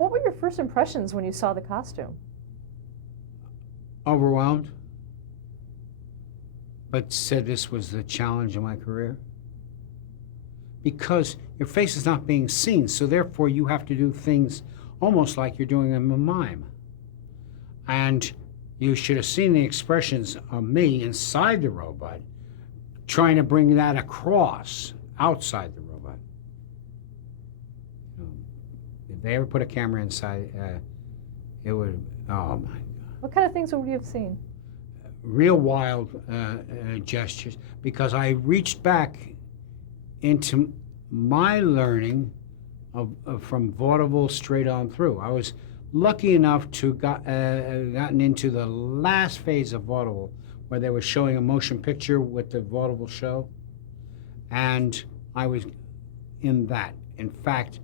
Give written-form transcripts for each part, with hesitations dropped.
What were your first impressions when you saw the costume? Overwhelmed, but said this was the challenge of my career. Because your face is not being seen, so therefore you have to do things almost like you're doing them in mime. And you should have seen the expressions of me inside the robot, trying to bring that across outside the robot. If they ever put a camera inside, it would, oh my God. What kind of things would you have seen? Real wild gestures, because I reached back into my learning from vaudeville straight on through. I was lucky enough to gotten into the last phase of vaudeville, where they were showing a motion picture with the vaudeville show, and I was in that. In fact,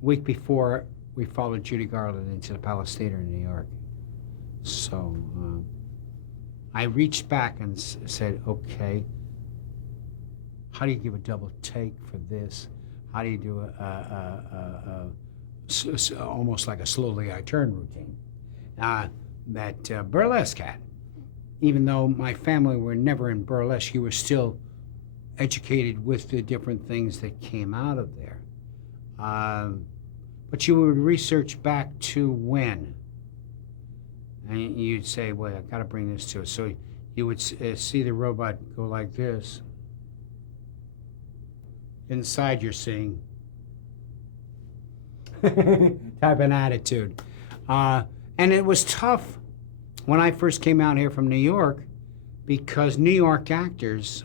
a week before, we followed Judy Garland into the Palace Theater in New York. So I reached back and said, okay, how do you give a double take for this? How do you do almost like a slowly I turn routine? That burlesque had. Even though my family were never in burlesque, you were still educated with the different things that came out of there. But you would research back to when. And you'd say, well, I've got to bring this to it. So you would see the robot go like this. Inside you're seeing type of attitude. And it was tough when I first came out here from New York, because New York actors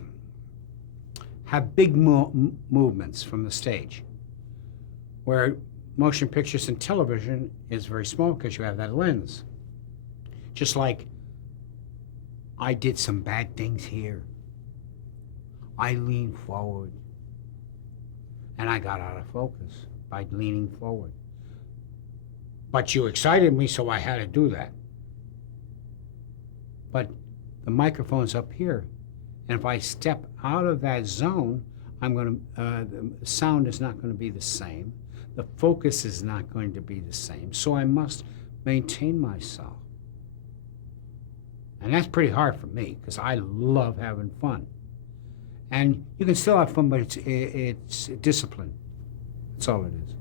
have big movements from the stage, where motion pictures and television is very small because you have that lens. Just like I did some bad things here. I leaned forward and I got out of focus by leaning forward. But you excited me, so I had to do that. But the microphone's up here, and if I step out of that zone, the sound is not going to be the same. The focus is not going to be the same. So I must maintain myself. And that's pretty hard for me, because I love having fun. And you can still have fun, but it's discipline. That's all it is.